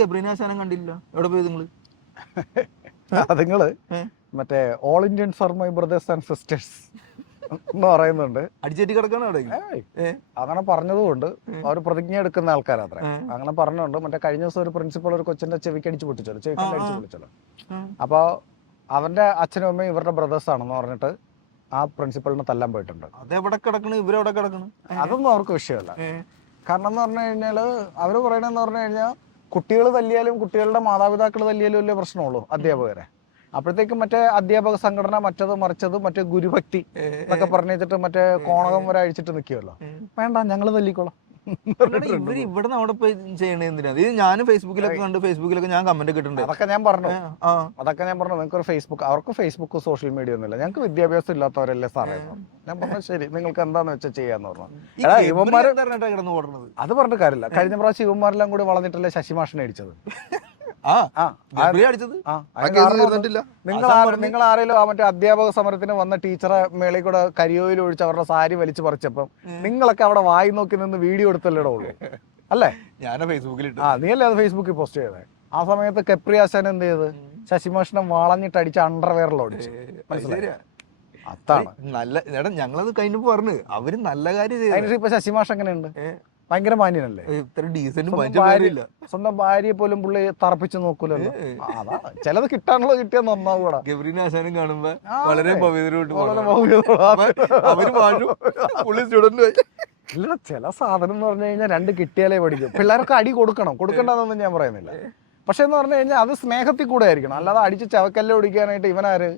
ഗബ്രീനെ ആശാനം കണ്ടില്ല, എവിടെ പോയി നിങ്ങള്? അതുങ്ങള് മറ്റേ all Indian fir my brothers and sisters എന്ന് പറയുന്നുണ്ട്. അടിച്ചേറ്റി കിടക്കാണ് അവിടെ. അങ്ങനെ പറഞ്ഞതുകൊണ്ട് അവർ പ്രതിജ്ഞ എടുക്കുന്ന ആൾക്കാരത്ര. അങ്ങനെ പറഞ്ഞുകൊണ്ട് മറ്റേ കഴിഞ്ഞ ദിവസം ഒരു പ്രിൻസിപ്പൾ ഒരു കൊച്ചിന്റെ ചെവിക്ക് അടിച്ചു പൊട്ടിച്ചല്ലോ, ചെവിക്കല്ല് അടിച്ചു പൊട്ടിച്ചല്ലോ. അപ്പൊ അവന്റെ അച്ഛനും അമ്മയും ഇവരുടെ ബ്രദേഴ്സ് ആണെന്ന് പറഞ്ഞിട്ട് ആ പ്രിൻസിപ്പളിനെ തല്ലാൻ പോയിട്ടുണ്ട്. അതെവിടെ കിടക്കണ്, ഇവരെവിടെ കിടക്കണ്? അതൊന്നും അവർക്ക് വിഷയമല്ല. കാരണം എന്ന് പറഞ്ഞു കഴിഞ്ഞാല് അവര് പറയണെന്ന് പറഞ്ഞു കഴിഞ്ഞാൽ കുട്ടികൾ തല്ലിയാലും കുട്ടികളുടെ മാതാപിതാക്കൾ തല്ലിയാലും വലിയ പ്രശ്നമുള്ളൂ അധ്യാപകരെ. അപ്പോഴത്തേക്കും മറ്റേ അധ്യാപക സംഘടന മറ്റത് മറിച്ചത് മറ്റേ ഗുരുഭക്തി എന്നൊക്കെ പറഞ്ഞിട്ട് മറ്റേ കോണകം വരെ അഴിച്ചിട്ട് നിൽക്കുമല്ലോ. വേണ്ട, ഞങ്ങള് തല്ലിക്കോളാം. ഇവര് ഇവിടെ അവിടെ പോയി ചെയ്യണേ എന്തിനാ? ഇത് ഞാൻ ഫേസ്ബുക്കിലൊക്കെ കണ്ട്, ഫേസ്ബുക്കിലൊക്കെ ഞാൻ കമന്റ് കിട്ടുന്നുണ്ട്. അതൊക്കെ ഞാൻ പറഞ്ഞു നിങ്ങൾക്ക് ഒരു ഫേസ്ബുക്ക്, അവർക്ക് ഫേസ്ബുക്ക് സോഷ്യൽ മീഡിയ ഒന്നുമില്ല. ഞങ്ങൾക്ക് വിദ്യാഭ്യാസം ഇല്ലാത്തവരല്ലേ സാറേ. ഞാൻ പറഞ്ഞു ശരി, നിങ്ങൾക്ക് എന്താന്ന് വെച്ചാൽ ചെയ്യാന്ന് പറഞ്ഞു. ഇവന്മാര് അത് പറഞ്ഞിട്ട് കാര്യമില്ല. കഴിഞ്ഞ പ്രാവശ്യം ഇവന്മാരെല്ലാം കൂടി വളഞ്ഞിട്ടല്ലേ ശശിമാഷിനെ അടിച്ചത്. നിങ്ങൾ ആരെങ്കിലും ആ മറ്റേ അധ്യാപക സമരത്തിന് വന്ന ടീച്ചറെ മേളിൽ കൂടെ കരിയോയിൽ ഒഴിച്ച് അവരുടെ സാരി വലിച്ചു പറിച്ചപ്പം നിങ്ങളൊക്കെ അവിടെ വായി നോക്കി നിന്ന് വീഡിയോ എടുത്തല്ലേടോ ഉള്ളൂ അല്ലേ? നീയല്ലേ അത് ഫേസ്ബുക്കിൽ പോസ്റ്റ് ചെയ്തേ. ആ സമയത്ത് കെപ്രിയാശാൻ എന്ത് ചെയ്ത് ശശിമാഷിനെ വളഞ്ഞിട്ട് അടിച്ച് അണ്ടർവെയറിലൊടിച്ച്. മനസ്സിലായി? അതാണ് നല്ല. ഞങ്ങളത് കഴിഞ്ഞപ്പോ പറഞ്ഞു അവര് നല്ല കാര്യം. അതിന് ഇപ്പൊ ശശിമാഷ് എങ്ങനെയുണ്ട്? ഭയങ്കര മാന്യനല്ലേ? സ്വന്തം ഭാര്യയെ പോലും പുള്ളി തറപ്പിച്ച് നോക്കൂലല്ലോ. അതാ ചിലത് കിട്ടാനുള്ളത് കിട്ടിയാൽ നന്നാവൂടാ. ഗബ്രീനെ ആശാനും കാണുമ്പോ വളരെ ഇല്ല, ചില സാധനം എന്ന് പറഞ്ഞു കഴിഞ്ഞാൽ രണ്ട് കിട്ടിയാലേ പഠിക്കും. പിള്ളേർക്ക് അടി കൊടുക്കണ്ടെന്നൊന്നും ഞാൻ പറയുന്നില്ല. പക്ഷെ എന്ന് പറഞ്ഞു കഴിഞ്ഞാൽ അത് സ്നേഹത്തിൽ കൂടെ ആയിരിക്കണം. അല്ലാതെ അടിച്ച് ചവക്കല്ല് ഒടിക്കാനായിട്ട് ഇവനാര്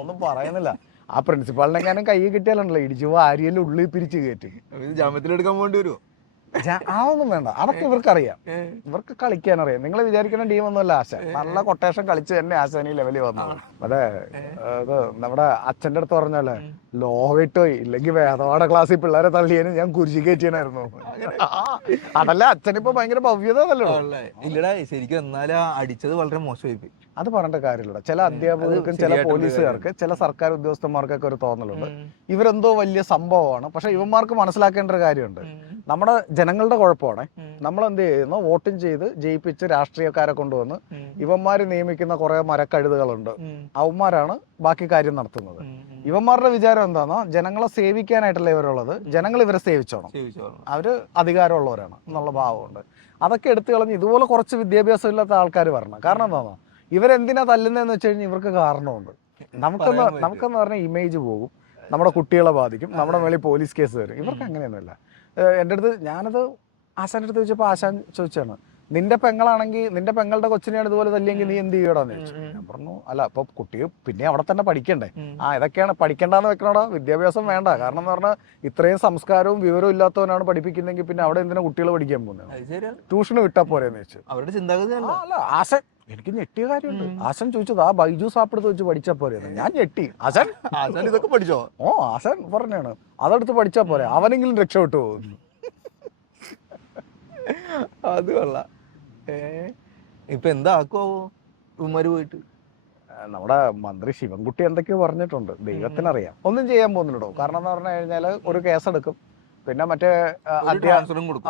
ഒന്നും പറയുന്നില്ല. ആ പ്രിൻസിപ്പാളിനെങ്ങാനും കൈ കിട്ടിയാലുണ്ടല്ലോ ഇടിച്ചു വാരിയെല്ലാം ഉള്ളിൽ പിരിച്ച് കയറ്റും. ജാമ്യത്തിലെടുക്കാൻ വേണ്ടി വരുമോ? അതൊന്നും വേണ്ട, അതൊക്കെ ഇവർക്കറിയാം. ഇവർക്ക് കളിക്കാൻ അറിയാം. നിങ്ങൾ വിചാരിക്കുന്ന ടീമൊന്നുമല്ല ആശാൻ. നല്ല കൊട്ടേഷൻ കളിച്ച് തന്നെ ആശാൻ ഈ ലെവലിൽ വന്നത്. അതെ, ഇത് നമ്മുടെ അച്ഛൻ്റെ അടുത്ത് പറഞ്ഞല്ലേ, ലോകട്ടോ ഇല്ലെങ്കിൽ വേദപാഠ ക്ലാസ്സിൽ പിള്ളേരെ തള്ളിയതിന് ഞാൻ കുരിശി കയറ്റിയായിരുന്നു. അതല്ല അച്ഛനിപ്പോ ഭയങ്കര ഭവ്യത നല്ലോ. ഇല്ലടാ ശരിക്കും, എന്നാലും അടിച്ചത് വളരെ മോശമായി. അത് പറഞ്ഞിട്ട് കാര്യമില്ല. ചില അധ്യാപകർക്കും ചില പോലീസുകാർക്ക് ചില സർക്കാർ ഉദ്യോഗസ്ഥന്മാർക്കൊക്കെ ഒരു തോന്നലുണ്ട് ഇവരെന്തോ വലിയ സംഭവമാണ്. പക്ഷെ ഇവന്മാർക്ക് മനസ്സിലാക്കേണ്ട ഒരു കാര്യമുണ്ട്, നമ്മുടെ ജനങ്ങളുടെ കുഴപ്പമാണ്. നമ്മൾ എന്ത് ചെയ്യുന്നു, വോട്ടും ചെയ്ത് ജയിപ്പിച്ച് രാഷ്ട്രീയക്കാരെ കൊണ്ടുവന്ന് ഇവന്മാര് നിയമിക്കുന്ന കുറെ മരക്കഴുതുകളുണ്ട്. അവന്മാരാണ് ബാക്കി കാര്യം നടത്തുന്നത്. ഇവന്മാരുടെ വിചാരം എന്താണോ, ജനങ്ങളെ സേവിക്കാനായിട്ടല്ല ഇവരുള്ളത്, ജനങ്ങൾ ഇവരെ സേവിച്ചോണം, അവര് അധികാരമുള്ളവരാണ് എന്നുള്ള ഭാവമുണ്ട്. അതൊക്കെ എടുത്തു കളഞ്ഞ് ഇതുപോലെ കുറച്ച് വിദ്യാഭ്യാസം ഇല്ലാത്ത ആൾക്കാർ വരണം. കാരണം എന്താണോ, ഇവരെന്തിനാ തല്ലുന്നതെന്ന് വെച്ച് കഴിഞ്ഞാൽ ഇവർക്ക് കാരണമുണ്ട്. നമുക്കെന്ന് പറഞ്ഞാൽ ഇമേജ് പോകും, നമ്മുടെ കുട്ടികളെ ബാധിക്കും, നമ്മുടെ മേളിൽ പോലീസ് കേസ് വരും. ഇവർക്ക് അങ്ങനെയൊന്നുമില്ല. എൻ്റെ അടുത്ത് ഞാനത് ആശാൻ്റെ അടുത്ത് ചോദിച്ചപ്പോൾ ആശാൻ ചോദിച്ചാണ്, നിന്റെ പെങ്ങളാണെങ്കിൽ നിന്റെ പെങ്ങളുടെ കൊച്ചിനെയാണ് ഇതുപോലെ തല്ലിയെങ്കിൽ നീ എന്ത് ചെയ്യടാന്ന് ചോദിച്ചു. ഞാൻ പറഞ്ഞു അല്ല, അപ്പൊ കുട്ടി പിന്നെ അവിടെ തന്നെ പഠിക്കണ്ടേ. ഇതൊക്കെയാണ് പഠിക്കേണ്ടെന്ന് വെക്കണോടാ, വിദ്യാഭ്യാസം വേണ്ട. കാരണം എന്ന് പറഞ്ഞാൽ ഇത്രയും സംസ്കാരവും വിവരവും ഇല്ലാത്തവനാണ് പഠിപ്പിക്കുന്നെങ്കിൽ പിന്നെ അവിടെ എന്തിനാ കുട്ടികൾ പഠിക്കാൻ പോകുന്നത്? ട്യൂഷന് വിട്ടാ പോരെന്ന് വെച്ചു. അവരുടെ ചിന്താഗതി അല്ല ആശൻ, എനിക്ക് ഞെട്ടിയ കാര്യമുണ്ട്. ആശൻ ചോദിച്ചത് ആ ബൈജൂസ് ആപ്പെടുത്ത് വെച്ച് പഠിച്ചാ പോരെന്ന്. ഞാൻ ഞെട്ടി. ആശൻ ഇതൊക്കെ പഠിച്ചോ? ആശൻ പറഞ്ഞാണ് അതെടുത്ത് പഠിച്ചാ പോരെ, അവനെങ്കിലും രക്ഷപ്പെട്ടു പോകുന്നു. അത് കൊള്ളാം. ഇപ്പൊ എന്താക്കോ ഉമ്മര് പോയിട്ട്? നമ്മുടെ മന്ത്രി ശിവൻകുട്ടി എന്തൊക്കെയോ പറഞ്ഞിട്ടുണ്ട്, ദൈവത്തിനറിയാം. ഒന്നും ചെയ്യാൻ പോകുന്നില്ലടോ. കാരണം എന്ന് പറഞ്ഞു കഴിഞ്ഞാല് ഒരു കേസെടുക്കും, പിന്നെ മറ്റേ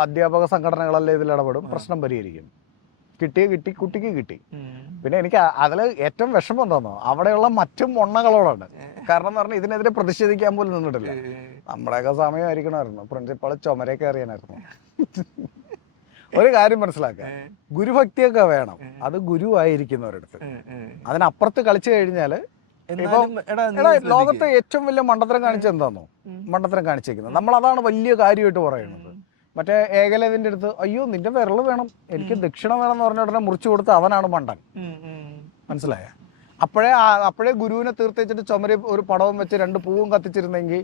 അധ്യാപക സംഘടനകളല്ലേ ഇതിൽ ഇടപെടും, പ്രശ്നം പരിഹരിക്കും. കിട്ടി, കുട്ടിക്ക് കിട്ടി. പിന്നെ എനിക്ക് അതിൽ ഏറ്റവും വിഷമം എന്താന്നോ, അവിടെയുള്ള മറ്റു മൊണ്ണകളോടാണ്. കാരണം എന്ന് പറഞ്ഞാൽ ഇതിനെതിരെ പ്രതിഷേധിക്കാൻ പോലും നിന്നിട്ടില്ല. നമ്മുടെയൊക്കെ സമയമായിരിക്കണമായിരുന്നു പ്രിൻസിപ്പാൾ ചുമരൊക്കെ അറിയാനായിരുന്നു. ഒരു കാര്യം മനസ്സിലാക്കുക, ഗുരുഭക്തിയൊക്കെ വേണം, അത് ഗുരുവായിരിക്കുന്നവരടുത്ത്. അതിനപ്പുറത്ത് കളിച്ചു കഴിഞ്ഞാല് ലോകത്തെ ഏറ്റവും വലിയ മണ്ടത്തരം കാണിച്ചത് എന്താന്നോ, മണ്ടത്തരം കാണിച്ചേക്കുന്നത് നമ്മൾ അതാണ് വലിയ കാര്യമായിട്ട് പറയുന്നത്. മറ്റേ ഏകലവിന്റെ അടുത്ത് അയ്യോ നിന്റെ വിരല് വേണം, എനിക്ക് ദക്ഷിണ വേണം എന്ന് പറഞ്ഞ ഉടനെ മുറിച്ചു കൊടുത്ത് അവനാണ് മണ്ടൻ. മനസ്സിലായ? അപ്പോഴേ ഗുരുവിനെ തീർത്തിച്ചിട്ട് ചുമരി ഒരു പടവും വെച്ച് 2 പൂവും കത്തിച്ചിരുന്നെങ്കിൽ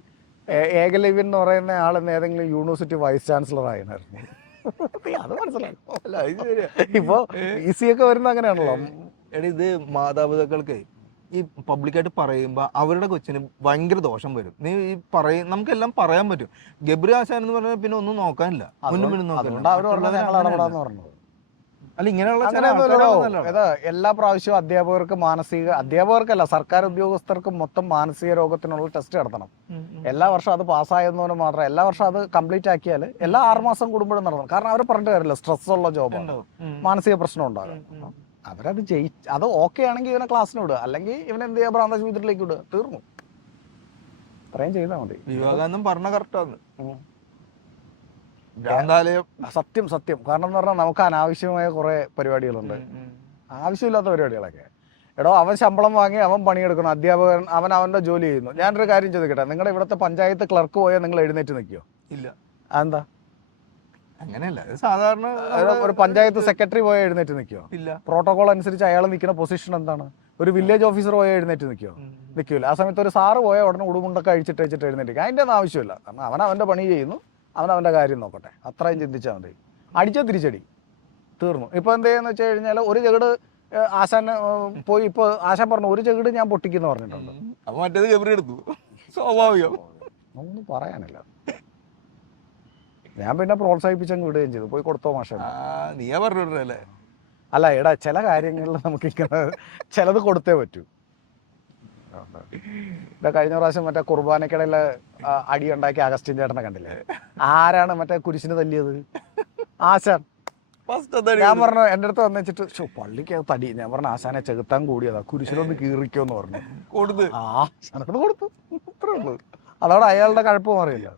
ഏകലവ്യൻ എന്ന് പറയുന്ന ആളെന്ന് ഏതെങ്കിലും യൂണിവേഴ്സിറ്റി വൈസ് ചാൻസലർ ആയിരുന്നു. അത് മനസ്സിലാക്കും. ഇപ്പൊ ഈസിയൊക്കെ വരുന്ന അങ്ങനെയാണല്ലോ. ഇത് മാതാപിതാക്കൾക്ക് ഈ പബ്ലിക്കായിട്ട് പറയുമ്പോ അവരുടെ കൊച്ചിന് ഭയങ്കര ദോഷം വരും. നീ ഈ നമുക്കെല്ലാം പറയാൻ പറ്റും. ഗബ്രി ആശാൻ എന്ന് പറഞ്ഞാൽ പിന്നെ ഒന്നും നോക്കാനില്ല, മുന്നും പിന്നും നോക്കാനില്ല. അല്ല ഇങ്ങനെയുള്ള ചില അങ്ങനെയൊന്നുമല്ലോ. ആൾക്കാരാണ് ഇത് എല്ലാ പ്രാവശ്യവും അധ്യാപകർക്കല്ല, സർക്കാർ ഉദ്യോഗസ്ഥർക്ക് മൊത്തം മാനസിക രോഗത്തിനുള്ള ടെസ്റ്റ് നടത്തണം. എല്ലാ വർഷവും അത് പാസ്സായെന്നവന് മാത്രം എല്ലാ വർഷം അത് കംപ്ലീറ്റ് ആക്കിയാൽ എല്ലാ 6 മാസം കൂടുമ്പോഴും നടത്തണം. കാരണം അവർ പറഞ്ഞിട്ട് കാര്യമില്ല, സ്ട്രെസ് ഉള്ള ജോബാണ്, മാനസിക പ്രശ്നം ഉണ്ടാകും. അവരത് അത് ഓക്കെ ആണെങ്കിൽ ഇവനെ ക്ലാസ്സിന് വിടുക, അല്ലെങ്കിൽ ഇവനെ എന്ത് ചെയ്യുക, ഭ്രാന്താശുപത്രിയിലേക്ക് വിടുക, തീർന്നു. അത്രയും ചെയ്താൽ മതി. വിവേകാനന്ദം പറഞ്ഞ കറക്റ്റാണ്. സത്യം സത്യം. കാരണം എന്ന് പറഞ്ഞാൽ നമുക്ക് അനാവശ്യമായ കുറെ പരിപാടികളുണ്ട്, ആവശ്യമില്ലാത്ത പരിപാടികളൊക്കെ. എടോ, അവൻ ശമ്പളം വാങ്ങി അവൻ പണിയെടുക്കണം, അധ്യാപകൻ അവന്റെ ജോലി ചെയ്യുന്നു. ഞാനൊരു കാര്യം ചോദിക്കട്ടെ, നിങ്ങളുടെ ഇവിടുത്തെ പഞ്ചായത്ത് ക്ലർക്ക് പോയാൽ നിങ്ങൾ എഴുന്നേറ്റ് നിൽക്കുമോ? ഇല്ല. അതെന്താ? അങ്ങനെയല്ല, സാധാരണ ഒരു പഞ്ചായത്ത് സെക്രട്ടറി പോയാൽ എഴുന്നേറ്റ് നിൽക്കുമോ? ഇല്ല. പ്രോട്ടോകോൾ അനുസരിച്ച് അയാൾ നിൽക്കുന്ന പൊസിഷൻ എന്താണ്? ഒരു വില്ലേജ് ഓഫീസർ പോയാൽ എഴുന്നേറ്റ് നിൽക്കുമോ? നിൽക്കില്ല. ആ സമയത്ത് ഒരു സാറ് പോയാൽ ഉടനെ ഉടുമുണ്ടൊക്കെ അഴിച്ചിട്ട് എഴുന്നേറ്റ്. അതിൻ്റെ ഒന്നും ആവശ്യമില്ല. കാരണം അവൻ്റെ പണി ചെയ്യുന്നു, അവൻ്റെ കാര്യം നോക്കട്ടെ, അത്രയും ചിന്തിച്ചാൽ മതി. അടിച്ചാൽ തിരിച്ചടി, തീർന്നു. ഇപ്പോൾ എന്ത് ചെയ്യുന്ന വെച്ച് കഴിഞ്ഞാൽ ഒരു ചെകിട് ആശാൻ പോയി, ഇപ്പോൾ ആശാൻ പറഞ്ഞു ഒരു ചെകിട് ഞാൻ പൊട്ടിക്കുന്നു പറഞ്ഞിട്ടുണ്ട്. മറ്റേത് ഗബ്രി എടുത്തു, സ്വാഭാവികം. ഒന്നും പറയാനില്ല. ഞാൻ പിന്നെ പ്രോത്സാഹിപ്പിച്ചങ്ങ് വിടുകയും ചെയ്തു, പോയി കൊടുത്തോ മാഷ. നീയാ പറഞ്ഞല്ലേ? അല്ല എടാ, ചില കാര്യങ്ങളിൽ നമുക്കിങ്ങനെ ചിലത് കൊടുത്തേ പറ്റൂ. കഴിഞ്ഞ പ്രാവശ്യം മറ്റേ കുർബാനക്കിടയിലെ അടി ഉണ്ടാക്കി അഗസ്റ്റിൻ ചേട്ടനെ കണ്ടില്ലേ? ആരാണ് മറ്റേ കുരിശിന് തല്ലിയത്? ആശാൻ. ഞാൻ പറഞ്ഞു, എൻ്റെ അടുത്ത് വന്നിട്ട് പള്ളിക്കകത്ത് അടി. ഞാൻ പറഞ്ഞു ആശാനെ ചെകുത്താൻ കൂടിയതാ, കുരിശിലൊന്ന് കീറിക്കോന്ന് പറഞ്ഞു. കൊടുത്തു. അത്രേ ഉള്ളൂ. അതോടെ അയാളുടെ കഴപ്പ് മാറിയില്ല.